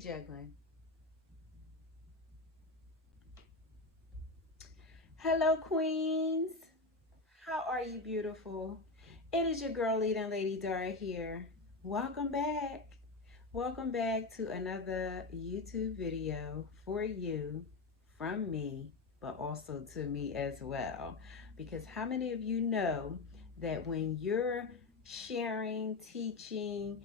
juggling? Hello, queens. How are you, beautiful? It is your girl, leading Lady Dara here. Welcome back. Welcome back to another YouTube video for you from me, but also to me as well. Because how many of you know that when you're sharing, teaching,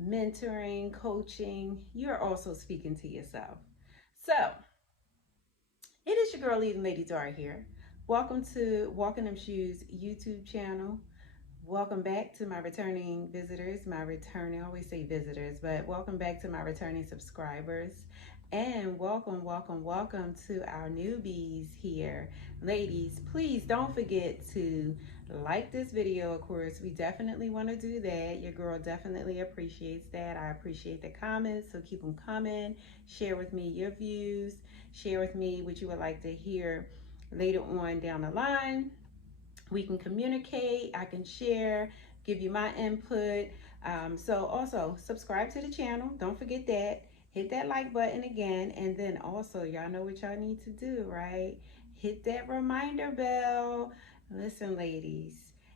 mentoring, coaching, you're also speaking to yourself? So, it is your girl, leading Lady Dara here. Welcome to Walking Them Shoes YouTube channel. Welcome back to my returning visitors, I always say visitors, but welcome back to my returning subscribers. And welcome to our newbies here. Ladies, please don't forget to like this video. Of course, we definitely want to do that. Your girl definitely appreciates that. I appreciate the comments, so keep them coming. Share with me your views. Share with me what you would like to hear later on down the line. We can communicate, I can share, give you my input. So also subscribe to the channel. Don't forget that. Hit that like button again. And then also, y'all know what y'all need to do, right? Hit that reminder bell. Listen, ladies,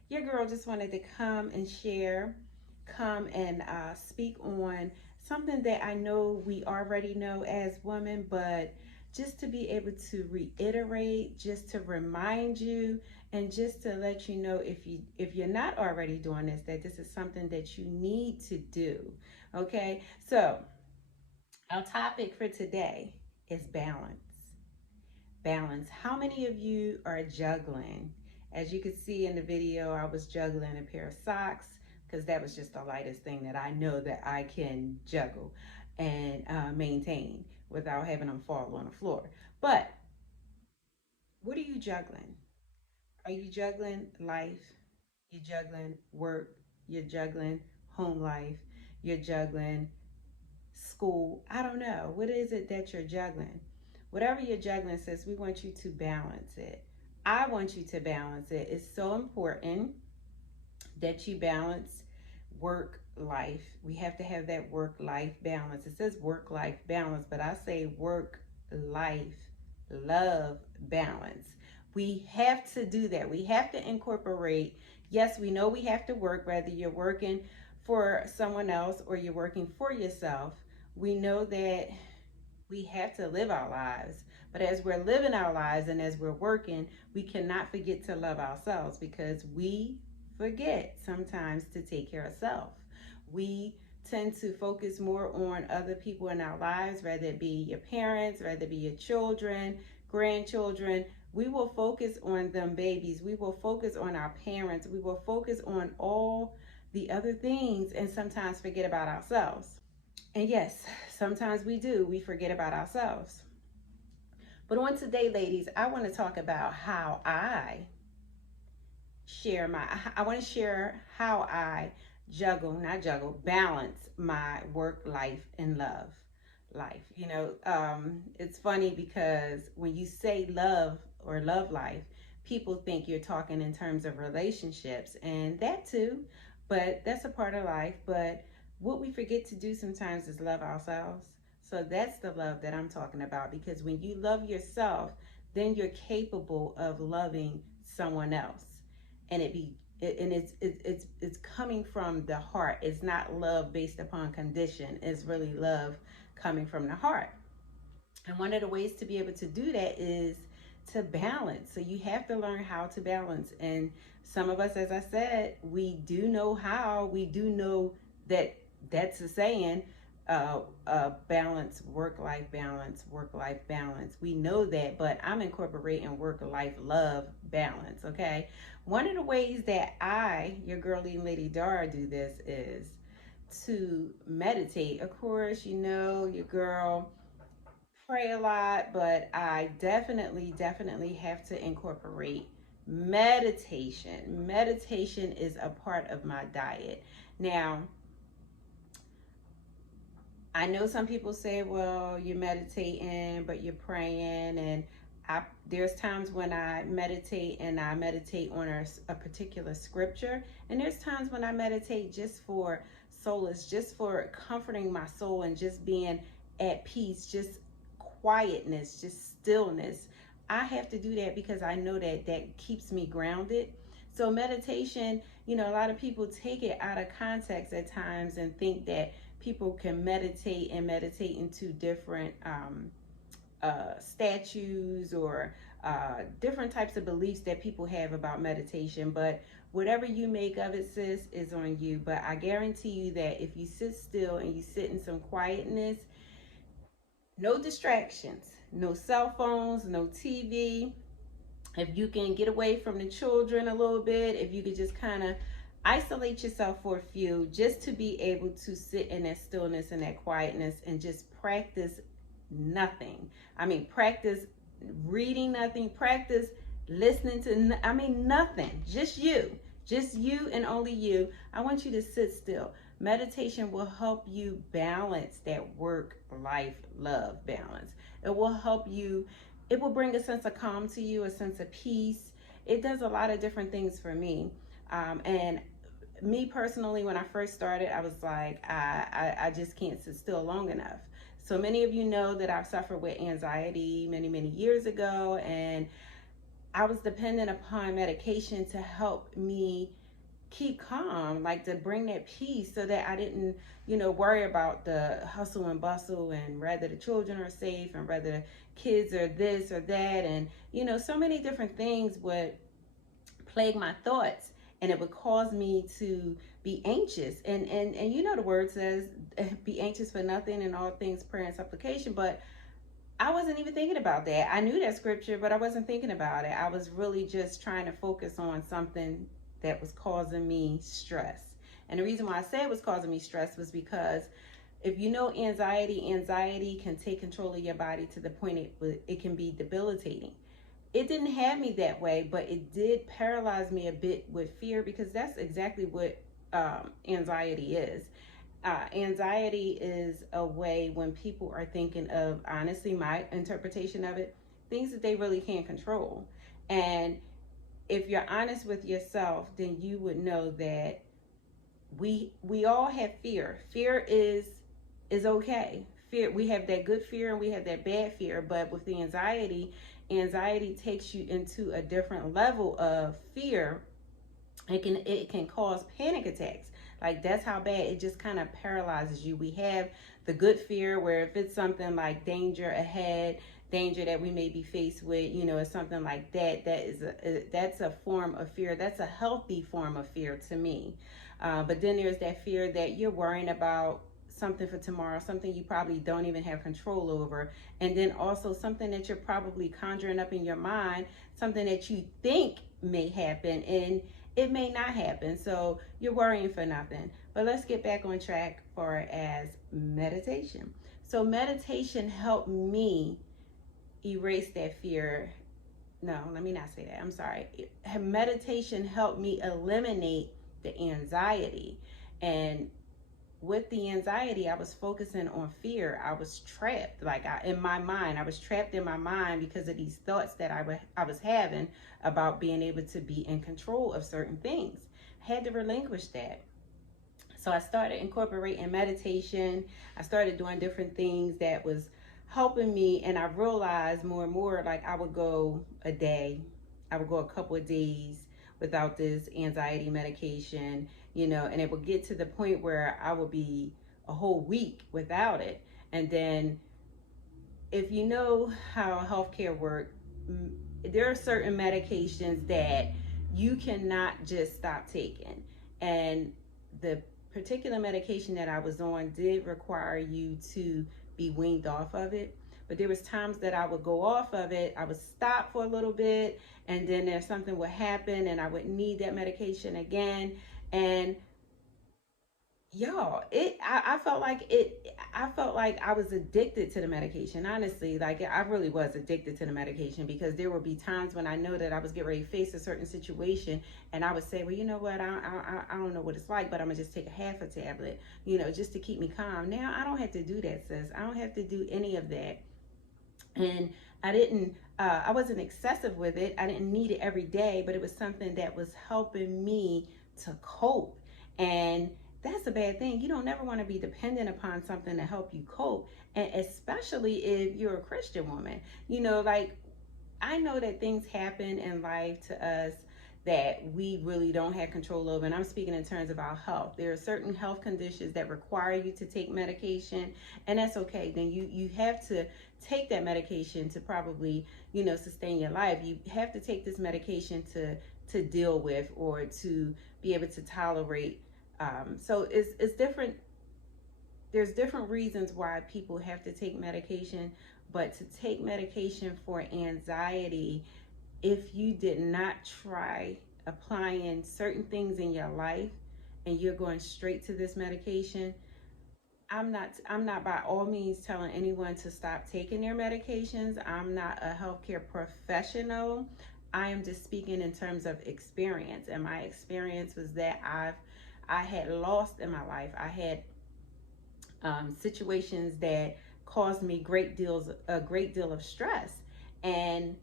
your girl just wanted to come and share, come and speak on something that I know we already know as women, but just to be able to reiterate, just to remind you, and just to let you know, if you're not already doing this, that this is something that you need to do. Okay, so our topic for today is balance. Balance. How many of you are juggling? As you can see in the video, I was juggling a pair of socks because that was just the lightest thing that I know that I can juggle and maintain without having them fall on the floor. But what are you juggling? Are you juggling life? You're juggling work? You're juggling home life? You're juggling school? I don't know. What is it that you're juggling? Whatever you're juggling, sis, we want you to balance it. I want you to balance it. It's so important that you balance work life. We have to have that work life balance. It says work life balance, but I say work life love balance. We have to do that. We have to incorporate. Yes, we know we have to work, whether you're working for someone else or you're working for yourself. We know that we have to live our lives. But as we're living our lives and as we're working, we cannot forget to love ourselves, because we forget sometimes to take care of self. We tend to focus more on other people in our lives, whether it be your parents, whether it be your children, grandchildren. We will focus on them babies. We will focus on our parents. We will focus on all the other things and sometimes forget about ourselves. And yes, sometimes we do. We forget about ourselves. But on today, ladies, I want to talk about how I want to share how I balance my work life and love life. It's funny because when you say love or love life, people think you're talking in terms of relationships, and that too, but that's a part of life. But what we forget to do sometimes is love ourselves. So that's the love that I'm talking about, because when you love yourself, then you're capable of loving someone else. And it's coming from the heart. It's not love based upon condition. It's really love coming from the heart. And one of the ways to be able to do that is to balance. So you have to learn how to balance. And some of us, as I said, we do know how. We do know that that's a saying, balance, work-life balance, work-life balance. We know that, but I'm incorporating work-life love balance, okay? One of the ways that your girl leading Lady Dara, do this is to meditate. Of course, your girl pray a lot, but I definitely have to incorporate meditation. Meditation is a part of my diet. Now, I know some people say, well, you're meditating, but you're praying. And there's times when I meditate and I meditate on a particular scripture. And there's times when I meditate just for solace, just for comforting my soul and just being at peace, just quietness, just stillness. I have to do that because I know that that keeps me grounded. So meditation, a lot of people take it out of context at times and think that people can meditate and meditate into different statues or different types of beliefs that people have about meditation. But whatever you make of it, sis, is on you. But I guarantee you that if you sit still and you sit in some quietness, no distractions, no cell phones, no TV, if you can get away from the children a little bit, if you could just kind of isolate yourself for a few, just to be able to sit in that stillness and that quietness and just practice nothing. I mean, practice reading nothing, practice listening to, nothing, just you and only you. I want you to sit still. Meditation will help you balance that work, life, love balance. It will help you, it will bring a sense of calm to you, a sense of peace. It does a lot of different things for me. And me personally, when I first started, I was like, I just can't sit still long enough. So many of you know that I've suffered with anxiety many, many years ago, and I was dependent upon medication to help me keep calm, like to bring that peace so that I didn't, worry about the hustle and bustle and whether the children are safe and whether the kids are this or that. And, so many different things would plague my thoughts, and it would cause me to be anxious. And the word says, be anxious for nothing and all things prayer and supplication. But I wasn't even thinking about that. I knew that scripture, but I wasn't thinking about it. I was really just trying to focus on something that was causing me stress. And the reason why I say it was causing me stress was because if you know anxiety can take control of your body to the point it can be debilitating. It didn't have me that way, but it did paralyze me a bit with fear, because that's exactly what anxiety is. Anxiety is a way when people are thinking of, honestly, my interpretation of it, things that they really can't control. And if you're honest with yourself, then you would know that we all have fear. Fear is okay. Fear, we have that good fear and we have that bad fear. But with the anxiety takes you into a different level of fear. It can cause panic attacks. Like, that's how bad it just kind of paralyzes you. We have the good fear, where if it's something like danger ahead, danger that we may be faced with, it's something like that. That's a form of fear. That's a healthy form of fear to me. But then there's that fear that you're worrying about something for tomorrow, something you probably don't even have control over. And then also something that you're probably conjuring up in your mind, something that you think may happen and it may not happen. So you're worrying for nothing. But let's get back on track for as meditation. So meditation helped me erase that fear. No, let me not say that. I'm sorry. Meditation helped me eliminate the anxiety. And with the anxiety, I was focusing on fear. I was trapped, in my mind. I was trapped in my mind because of these thoughts that I was having about being able to be in control of certain things. I had to relinquish that. So I started incorporating meditation. I started doing different things that was helping me, and I realized more and more, like, I would go a day, I would go a couple of days without this anxiety medication, and it would get to the point where I would be a whole week without it. And then, if you know how healthcare works, there are certain medications that you cannot just stop taking. And the particular medication that I was on did require you to be weaned off of it. But there was times that I would go off of it, I would stop for a little bit, and then there's something would happen and I would need that medication again. And y'all, I felt like I was addicted to the medication. Honestly, like, I really was addicted to the medication, because there would be times when I know that I was getting ready to face a certain situation, and I would say, well, you know what, I don't know what it's like, but I'm gonna just take a half a tablet, just to keep me calm. Now I don't have to do that, sis. I don't have to do any of that. And I wasn't excessive with it. I didn't need it every day, but it was something that was helping me to cope. And that's a bad thing. You don't never want to be dependent upon something to help you cope. And especially if you're a Christian woman, like, I know that things happen in life to us that we really don't have control over. And I'm speaking in terms of our health. There are certain health conditions that require you to take medication, and that's okay. Then you have to take that medication to probably, sustain your life. You have to take this medication to deal with, or to be able to tolerate. So it's different. There's different reasons why people have to take medication, but to take medication for anxiety, if you did not try applying certain things in your life and you're going straight to this medication, I'm not by all means telling anyone to stop taking their medications. I'm not a healthcare professional. I am just speaking in terms of experience, and my experience was that I had lost in my life. I had situations that caused me a great deal of stress, and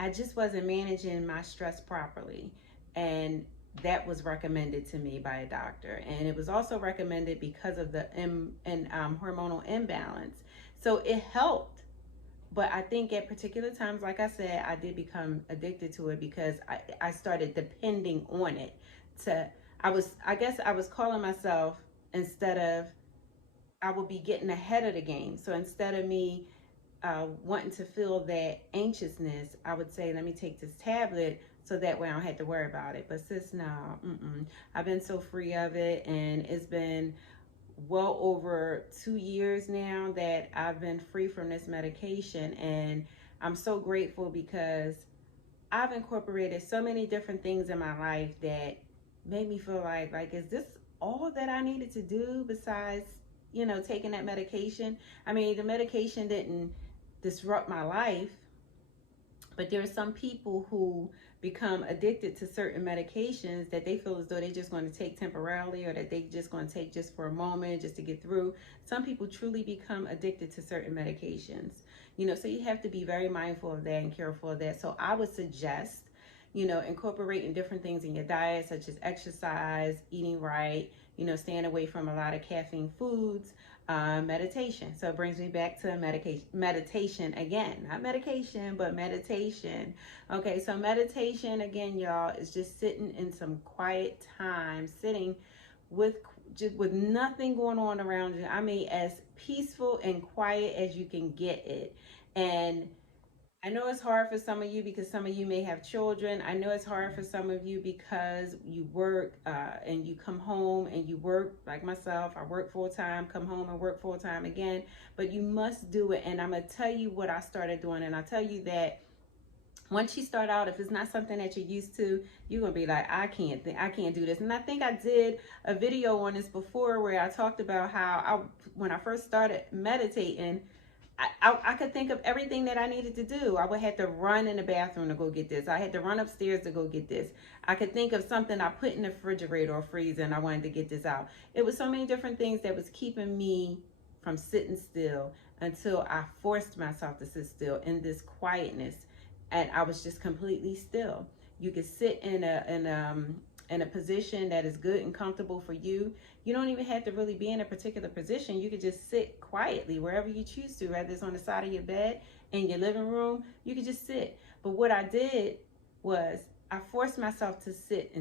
I just wasn't managing my stress properly. And that was recommended to me by a doctor, and it was also recommended because of the hormonal imbalance. So it helped, but I think at particular times, like I said, I did become addicted to it because I started depending on it. I guess I was calling myself, instead of, I would be getting ahead of the game. So instead of me wanting to feel that anxiousness, I would say, let me take this tablet so that way I don't have to worry about it. But sis, no, I've been so free of it, and it's been well over 2 years now that I've been free from this medication. And I'm so grateful because I've incorporated so many different things in my life that made me feel like, is this all that I needed to do besides, taking that medication? I mean, the medication didn't disrupt my life, but there are some people who become addicted to certain medications that they feel as though they're just going to take temporarily, or that they just going to take just for a moment just to get through. Some people truly become addicted to certain medications, so you have to be very mindful of that and careful of that. So I would suggest, incorporating different things in your diet, such as exercise, eating right, staying away from a lot of caffeine foods, meditation. So it brings me back to meditation again, not medication, but meditation. Okay, so meditation again, y'all, is just sitting in some quiet time, sitting with nothing going on around you. I mean, as peaceful and quiet as you can get it. And I know it's hard for some of you because some of you may have children. I know it's hard for some of you because you work and you come home and you work, like myself. I work full time, come home and work full time again. But you must do it. And I'm going to tell you what I started doing. And I'll tell you that once you start out, if it's not something that you're used to, you're going to be like, I can't do this. And I think I did a video on this before where I talked about how when I first started meditating, I could think of everything that I needed to do. I would have to run in the bathroom to go get this. I had to run upstairs to go get this. I could think of something I put in the refrigerator or freezer and I wanted to get this out. It was so many different things that was keeping me from sitting still until I forced myself to sit still in this quietness, and I was just completely still. You could sit in a position that is good and comfortable for you. You don't even have to really be in a particular position. You could just sit quietly wherever you choose to, whether it's on the side of your bed, in your living room, you could just sit. But what I did was I forced myself to sit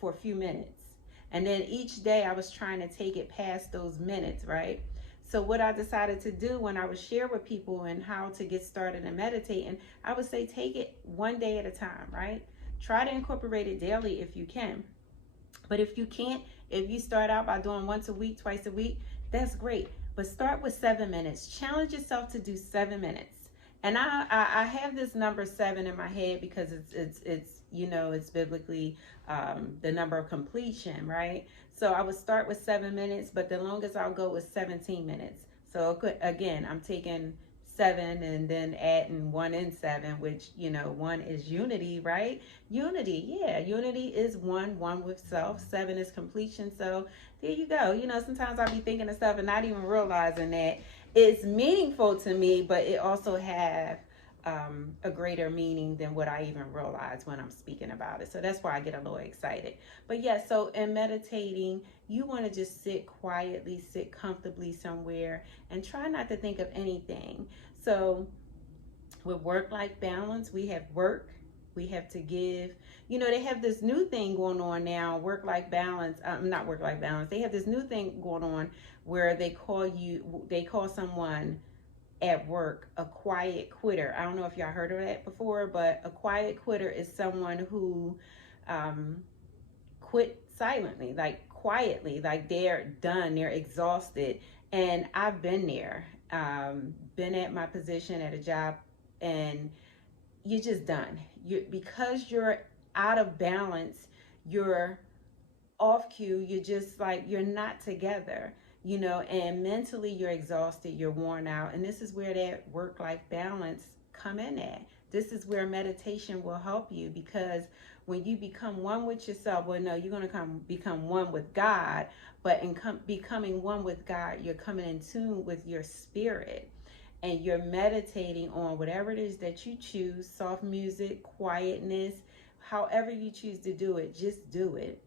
for a few minutes. And then each day I was trying to take it past those minutes, right? So what I decided to do when I would share with people and how to get started in meditating, I would say take it one day at a time, right? Try to incorporate it daily if you can. But if you can't, if you start out by doing once a week, twice a week, that's great. But start with 7 minutes. Challenge yourself to do 7 minutes. And I have this number 7 in my head because it's biblically the number of completion, right? So I would start with 7 minutes, but the longest I'll go is 17 minutes. So again, I'm taking 7 and then adding 1 and 7, which 1 is unity, right? Unity is one with self. 7 is completion. So there you go. Sometimes I'll be thinking of stuff and not even realizing that it's meaningful to me, but it also have a greater meaning than what I even realize when I'm speaking about it. So that's why I get a little excited. But yeah, so in meditating, you want to just sit quietly, sit comfortably somewhere, and try not to think of anything. So with work-life balance, we have work, we have to give. You know, they have this new thing going on now, work-life balance, not work-life balance. They have this new thing going on where they call someone at work a quiet quitter. I don't know if y'all heard of that before, but a quiet quitter is someone who um, quit silently, like quietly, like they're done, they're exhausted. And I've been there, been at my position at a job, and you're just done. Because you're out of balance, you're off cue, you're just like you're not together, you know, and mentally you're exhausted, you're worn out. And this is where that work-life balance come in at. This is where meditation will help you, because when you become one with yourself, well, no, you're going to become one with God, but in becoming one with God, you're coming in tune with your spirit, and you're meditating on whatever it is that you choose, soft music, quietness, however you choose to do it, just do it.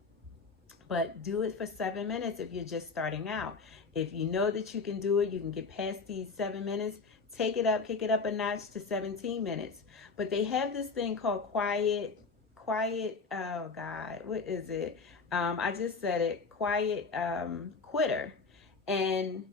But do it for 7 minutes if you're just starting out. If you know that you can do it, you can get past these 7 minutes, take it up, kick it up a notch to 17 minutes. But they have this thing called oh God, what is it? I just said it, quiet quitter. And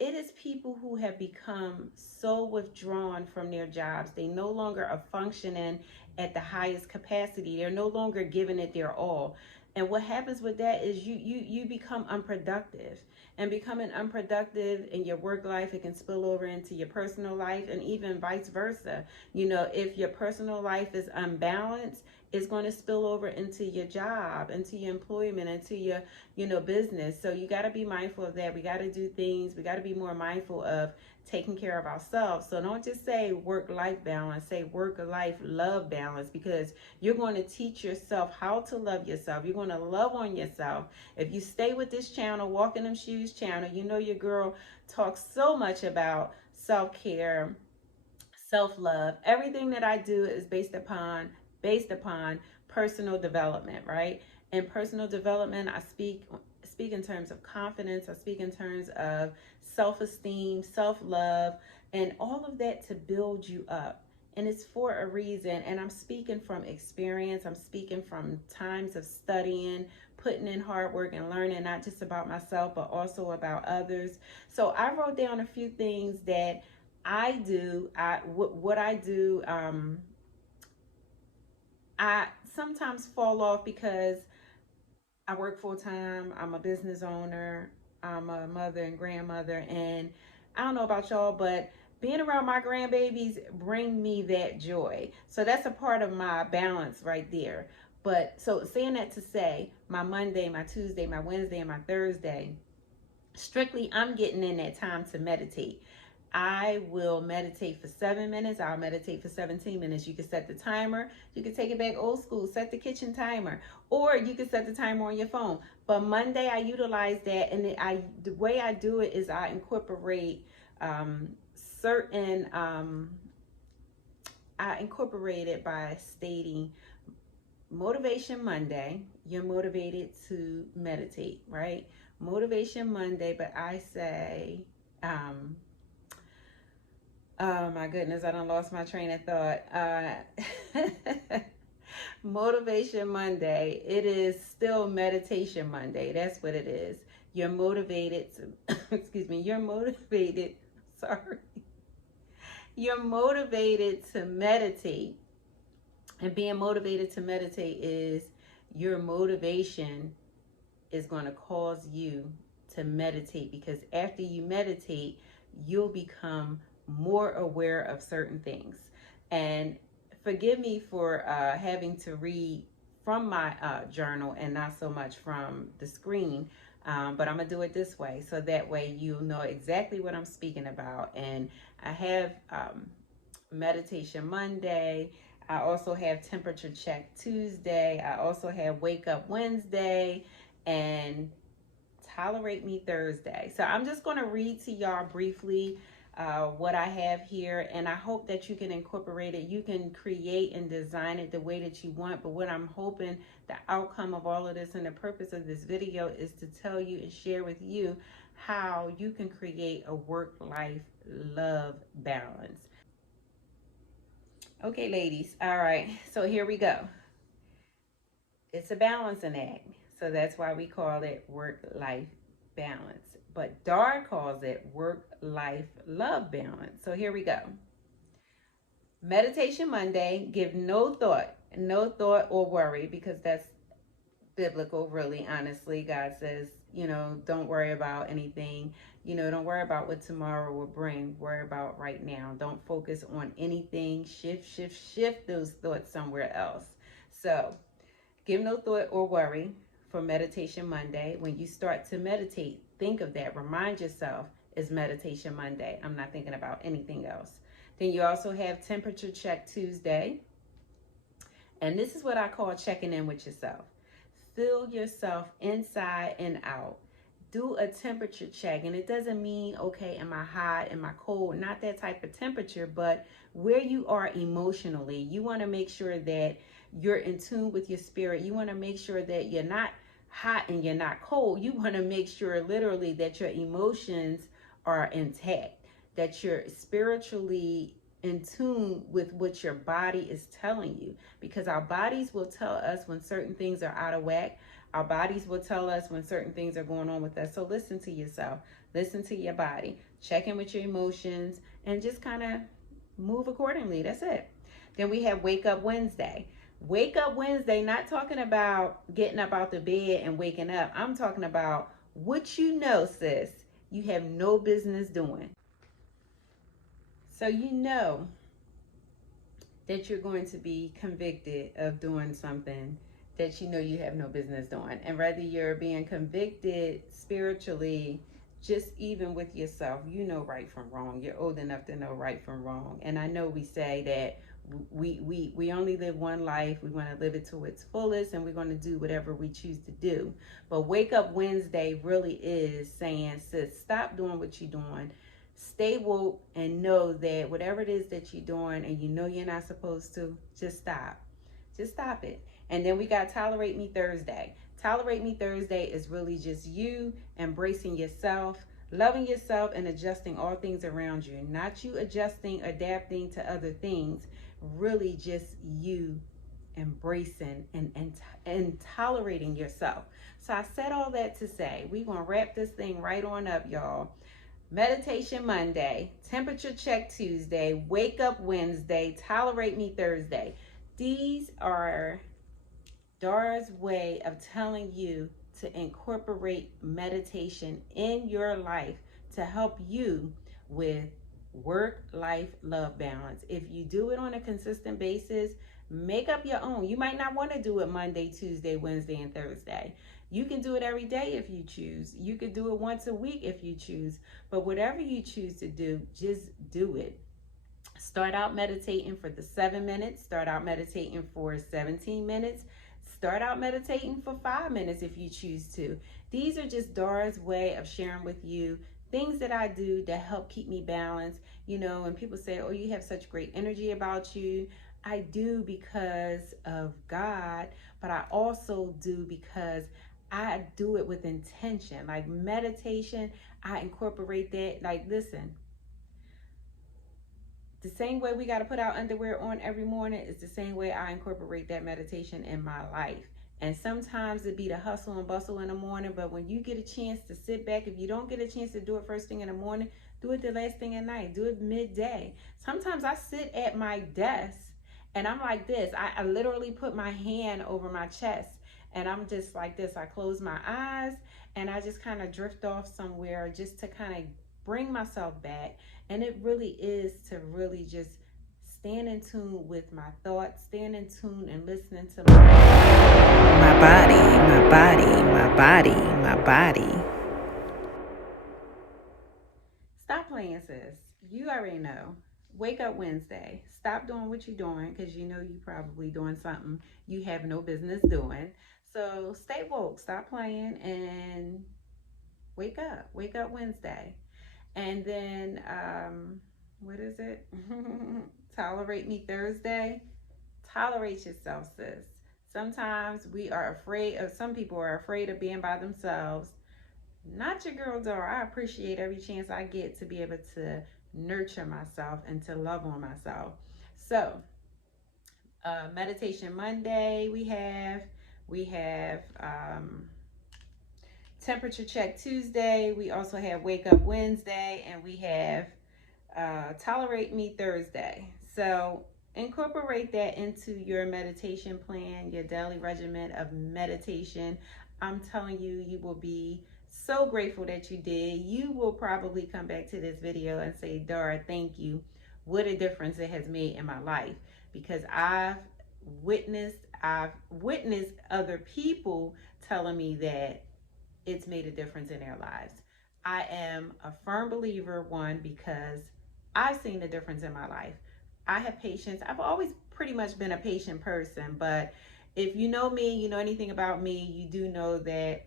it is people who have become so withdrawn from their jobs. They no longer are functioning at the highest capacity. They're no longer giving it their all. And what happens with that is you become unproductive. And becoming unproductive in your work life, it can spill over into your personal life, and even vice versa. You know, if your personal life is unbalanced, it's going to spill over into your job, into your employment, into your, you know, business. So you got to be mindful of that. We got to do things. We got to be more mindful of taking care of ourselves. So don't just say work-life balance, say work-life love balance, because you're going to teach yourself how to love yourself. You're going to love on yourself. If you stay with this channel, Walk in Them Shoes channel, you know your girl talks so much about self-care, self-love. Everything that I do is based upon personal development, right? In personal development, I speak in terms of confidence. I speak in terms of self-esteem, self-love, and all of that to build you up. And it's for a reason. And I'm speaking from experience. I'm speaking from times of studying, putting in hard work and learning, not just about myself, but also about others. So I wrote down a few things that I do. What I do, I sometimes fall off because I work full time. I'm a business owner. I'm a mother and grandmother. And I don't know about y'all, but being around my grandbabies bring me that joy. So that's a part of my balance right there. But so saying that to say, my Monday, my Tuesday, my Wednesday, and my Thursday, strictly I'm getting in that time to meditate. I will meditate for 7 minutes. I'll meditate for 17 minutes. You can set the timer. You can take it back old school, set the kitchen timer, or you can set the timer on your phone. But Monday I utilize that, and the way I do it is I incorporate certain I incorporate it by stating Motivation Monday. You're motivated to meditate, right? Motivation Monday, but I say oh my goodness, I done lost my train of thought. Motivation Monday. It is still Meditation Monday. That's what it is. You're motivated to, excuse me, you're motivated, sorry. You're motivated to meditate. And being motivated to meditate is your motivation is going to cause you to meditate, because after you meditate, you'll become more aware of certain things. And forgive me for having to read from my journal and not so much from the screen, but I'm gonna do it this way, so that way you'll know exactly what I'm speaking about. And I have Meditation Monday. I also have Temperature Check Tuesday. I also have Wake Up Wednesday and Tolerate Me Thursday. So I'm just going to read to y'all briefly what I have here, and I hope that you can incorporate it. You can create and design it the way that you want, but what I'm hoping the outcome of all of this and the purpose of this video is to tell you and share with you how you can create a work-life love balance. Okay, ladies, all right, so here we go. It's a balancing act, so that's why we call it work-life balance. But Dar calls it work-life love balance. So here we go. Meditation Monday, give no thought or worry, because that's biblical, really, honestly. God says, don't worry about anything. Don't worry about what tomorrow will bring. Worry about right now. Don't focus on anything. Shift those thoughts somewhere else. So, give no thought or worry for Meditation Monday. When you start to meditate, think of that. Remind yourself it's Meditation Monday. I'm not thinking about anything else. Then you also have Temperature Check Tuesday. And this is what I call checking in with yourself. Feel yourself inside and out. Do a temperature check. And it doesn't mean, okay, am I hot? Am I cold? Not that type of temperature, but where you are emotionally. You want to make sure that you're in tune with your spirit. You want to make sure that you're not hot and you're not cold. You want to make sure literally that your emotions are intact, that you're spiritually in tune with what your body is telling you, because our bodies will tell us when certain things are out of whack. Our bodies will tell us when certain things are going on with us. So listen to yourself, listen to your body, check in with your emotions, and just kind of move accordingly. That's it. Then we have Wake Up Wednesday. Wake Up Wednesday, not talking about getting up out the bed and waking up. I'm talking about what you know, sis, you have no business doing. So you know that you're going to be convicted of doing something that you know you have no business doing. And whether you're being convicted spiritually, just even with yourself, you know right from wrong. You're old enough to know right from wrong. And I know we say that we only live one life. We want to live it to its fullest, and we're going to do whatever we choose to do. But Wake Up Wednesday really is saying, sis, stop doing what you're doing. Stay woke and know that whatever it is that you're doing and you know you're not supposed to, just stop. Just stop it. And then we got Tolerate Me Thursday. Tolerate Me Thursday is really just you embracing yourself, loving yourself, and adjusting all things around you. Not you adjusting, adapting to other things. Really just you embracing and tolerating yourself. So I said all that to say, we're going to wrap this thing right on up, y'all. Meditation Monday, Temperature Check Tuesday, Wake Up Wednesday, Tolerate Me Thursday. These are Dar's way of telling you to incorporate meditation in your life to help you with work-life love balance. If you do it on a consistent basis, make up your own. You might not want to do it Monday, Tuesday, Wednesday, and Thursday. You can do it every day if you choose. You could do it once a week if you choose. But whatever you choose to do, just do it. Start out meditating for the 7 minutes. Start out meditating for 17 minutes. Start out meditating for 5 minutes if you choose to. These are just Dar's way of sharing with you things that I do that help keep me balanced. And people say, oh, you have such great energy about you. I do because of God, but I also do because I do it with intention. Like meditation, I incorporate that. Like, listen, the same way we got to put our underwear on every morning is the same way I incorporate that meditation in my life. And sometimes it be the hustle and bustle in the morning, but when you get a chance to sit back, if you don't get a chance to do it first thing in the morning, do it the last thing at night, do it midday. Sometimes I sit at my desk and I'm like this. I literally put my hand over my chest and I'm just like this. I close my eyes and I just kind of drift off somewhere just to kind of bring myself back. And it really is to really just stand in tune with my thoughts, stand in tune and listening to my body, my body, my body, my body. Stop playing, sis. You already know. Wake Up Wednesday. Stop doing what you're doing because you know you're probably doing something you have no business doing. So stay woke. Stop playing and wake up. Wake Up Wednesday. And then, what is it? Tolerate Me Thursday. Tolerate yourself, sis. Sometimes we are afraid of, some people are afraid of being by themselves. Not your girl, Dora. I appreciate every chance I get to be able to nurture myself and to love on myself. So, Meditation Monday, we have temperature check Tuesday. We also have wake up Wednesday, and we have tolerate me Thursday. So incorporate that into your meditation plan, your daily regimen of meditation. I'm telling you, you will be so grateful that you did. You will probably come back to this video and say, Dara, thank you. What a difference it has made in my life. Because I've witnessed other people telling me that it's made a difference in their lives. I am a firm believer, one, because I've seen the difference in my life. I have patience. I've always pretty much been a patient person, but if you know me, you know anything about me, you do know that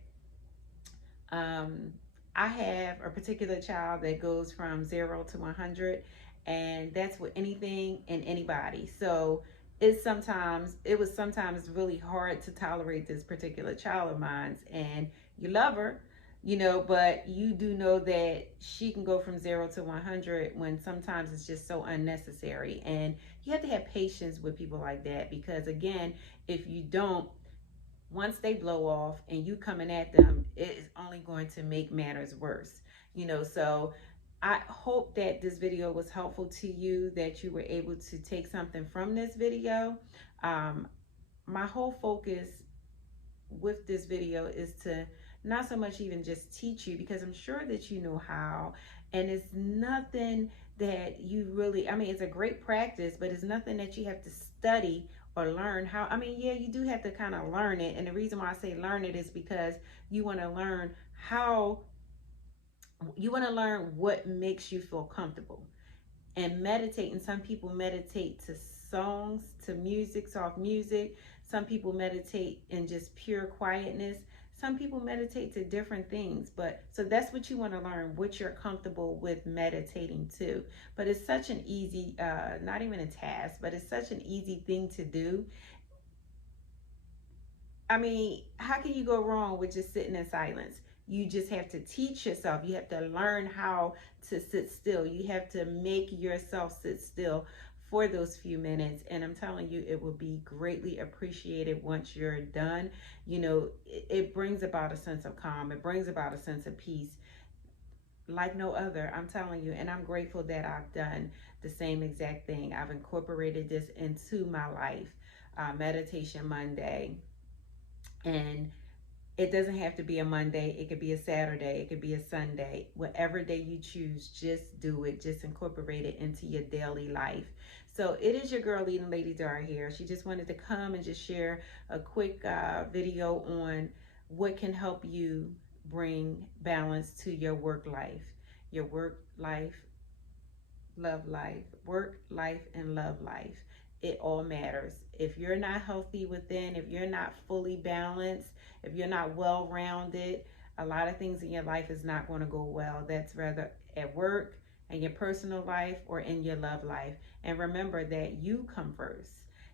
um, I have a particular child that goes from 0 to 100, and that's with anything and anybody. So it was sometimes really hard to tolerate this particular child of mine, and you love her, but you do know that she can go from 0 to 100 when sometimes it's just so unnecessary. And you have to have patience with people like that, because again, if you don't, once they blow off and you coming at them, it is only going to make matters worse. So I hope that this video was helpful to you, that you were able to take something from this video. um, my whole focus with this video is to not so much even just teach you, because I'm sure that you know how, and it's nothing that you really, I mean, it's a great practice, but it's nothing that you have to study or learn how. I mean, yeah, you do have to kind of learn it, and the reason why I say learn it is because you want to learn how, you want to learn what makes you feel comfortable and meditate. And some people meditate to songs, to music, soft music. Some people meditate in just pure quietness. Some people meditate to different things. But so that's what you want to learn, what you're comfortable with meditating to. But it's such an easy, not even a task, but it's such an easy thing to do. I mean, how can you go wrong with just sitting in silence? You just have to teach yourself. You have to learn how to sit still. You have to make yourself sit still for those few minutes. And I'm telling you, it will be greatly appreciated once you're done. It brings about a sense of calm. It brings about a sense of peace like no other. I'm telling you. And I'm grateful that I've done the same exact thing. I've incorporated this into my life. Meditation Monday. And it doesn't have to be a Monday. It could be a Saturday. It could be a Sunday. Whatever day you choose, just do it. Just incorporate it into your daily life. So it is your girl, Leading Lady Dara here. She just wanted to come and just share a quick video on what can help you bring balance to your work life. Your work life, love life, work life, and love life. It all matters. If you're not healthy within, if you're not fully balanced, if you're not well rounded, a lot of things in your life is not going to go well. That's rather at work, in your personal life, or in your love life. And remember that you come first.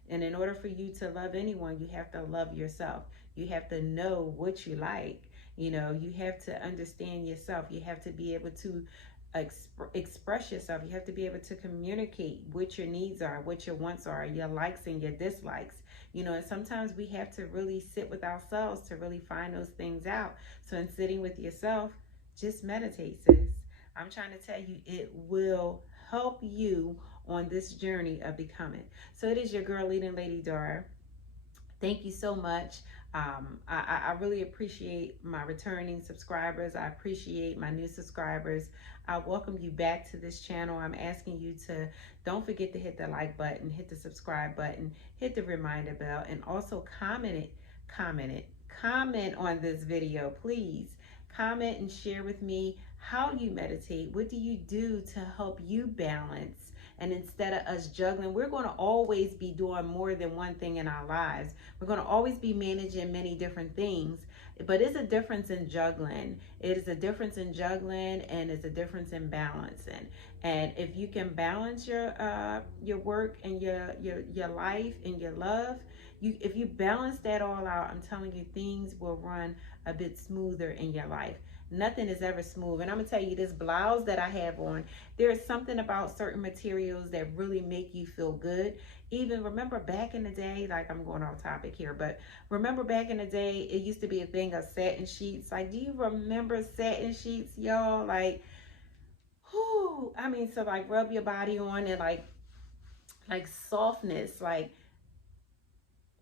And in order for you to love anyone, you have to love yourself. You have to know what you like. You have to understand yourself. You have to be able to express yourself. You have to be able to communicate what your needs are, what your wants are, your likes and your dislikes. And sometimes we have to really sit with ourselves to really find those things out. So in sitting with yourself, just meditate, sis. I'm trying to tell you, it will help you on this journey of becoming. So it is your girl, Leading Lady Dara. Thank you so much. I really appreciate my returning subscribers. I appreciate my new subscribers. I welcome you back to this channel. I'm asking you to don't forget to hit the like button, hit the subscribe button, hit the reminder bell, and also comment on this video, please. Comment and share with me how you meditate. What do you do to help you balance? And instead of us juggling, we're going to always be doing more than one thing in our lives. We're going to always be managing many different things. But it's a difference in juggling. It is a difference in juggling, and it's a difference in balancing. And if you can balance your work and your life and your love, if you balance that all out, I'm telling you, things will run a bit smoother in your life. Nothing is ever smooth. And I'm gonna tell you, this blouse that I have on, there's something about certain materials that really make you feel good. Even remember back in the day, like, I'm going off topic here, but remember back in the day, it used to be a thing of satin sheets. Like, do you remember satin sheets, y'all? Like, whoo, I mean, so like rub your body on, and like softness, like,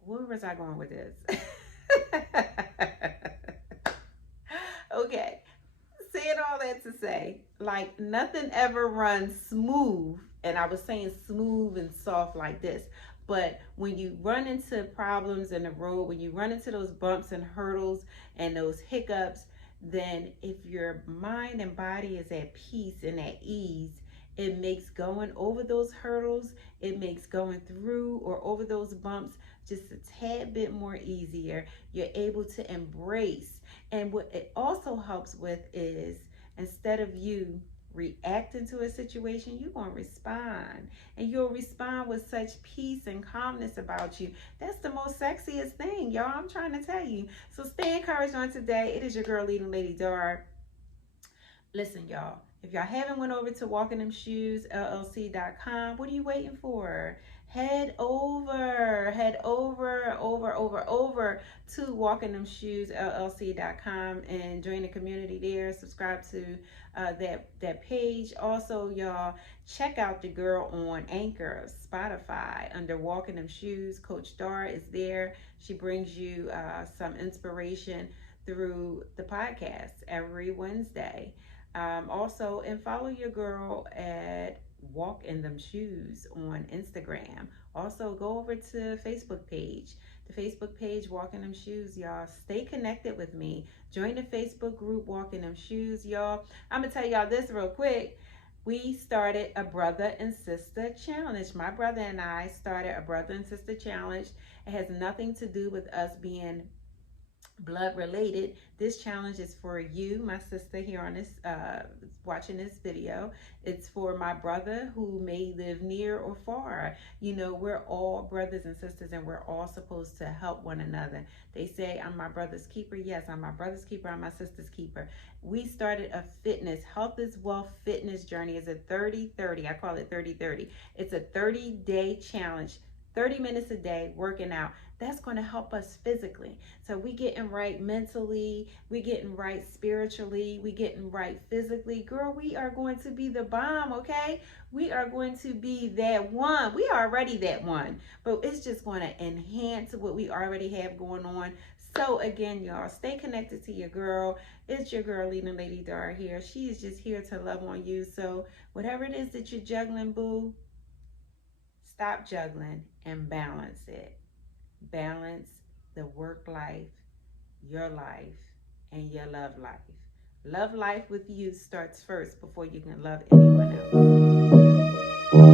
where was I going with this? Okay, saying all that to say, like, nothing ever runs smooth. And I was saying smooth and soft like this. But when you run into problems in the road, when you run into those bumps and hurdles and those hiccups, then if your mind and body is at peace and at ease, it makes going over those hurdles, it makes going through or over those bumps just a tad bit more easier. You're able to embrace. And what it also helps with is, instead of you reacting to a situation, you're going to respond. And you'll respond with such peace and calmness about you. That's the most sexiest thing, y'all. I'm trying to tell you. So stay encouraged on today. It is your girl, Leading Lady Dar. Listen, y'all, if y'all haven't went over to walkingthemshoesllc.com, what are you waiting for? Head over to walkingthemshoesllc.com and join the community there. Subscribe to that page. Also, y'all, check out the girl on Anchor, Spotify, under Walking Them Shoes. Coach Dar is there. She brings you some inspiration through the podcast every Wednesday. Also, and follow your girl at Walk in Them Shoes on Instagram. Also, go over to Facebook page. The Facebook page, Walk in Them Shoes, y'all. Stay connected with me. Join the Facebook group, Walk in Them Shoes, y'all. I'm gonna tell y'all this real quick. We started a brother and sister challenge. My brother and I started a brother and sister challenge. It has nothing to do with us being blood related. This challenge is for you, my sister, here on this watching this video. It's for my brother who may live near or far. You know, we're all brothers and sisters, and we're all supposed to help one another. They say I'm my brother's keeper. Yes, I'm my brother's keeper. I'm my sister's keeper. We started a fitness, health is wealth fitness journey. It's a 30-30. I call it 30-30. It's a 30-day challenge, 30 minutes a day working out. That's going to help us physically. So we getting right mentally, we getting right spiritually, we getting right physically. Girl, we are going to be the bomb, okay? We are going to be that one. We are already that one, but it's just going to enhance what we already have going on. So again, y'all, stay connected to your girl. It's your girl, Leading Lady Dar here. She is just here to love on you. So whatever it is that you're juggling, boo, stop juggling and balance it. Balance the work life, your life, and your love life. Love life with you starts first before you can love anyone else.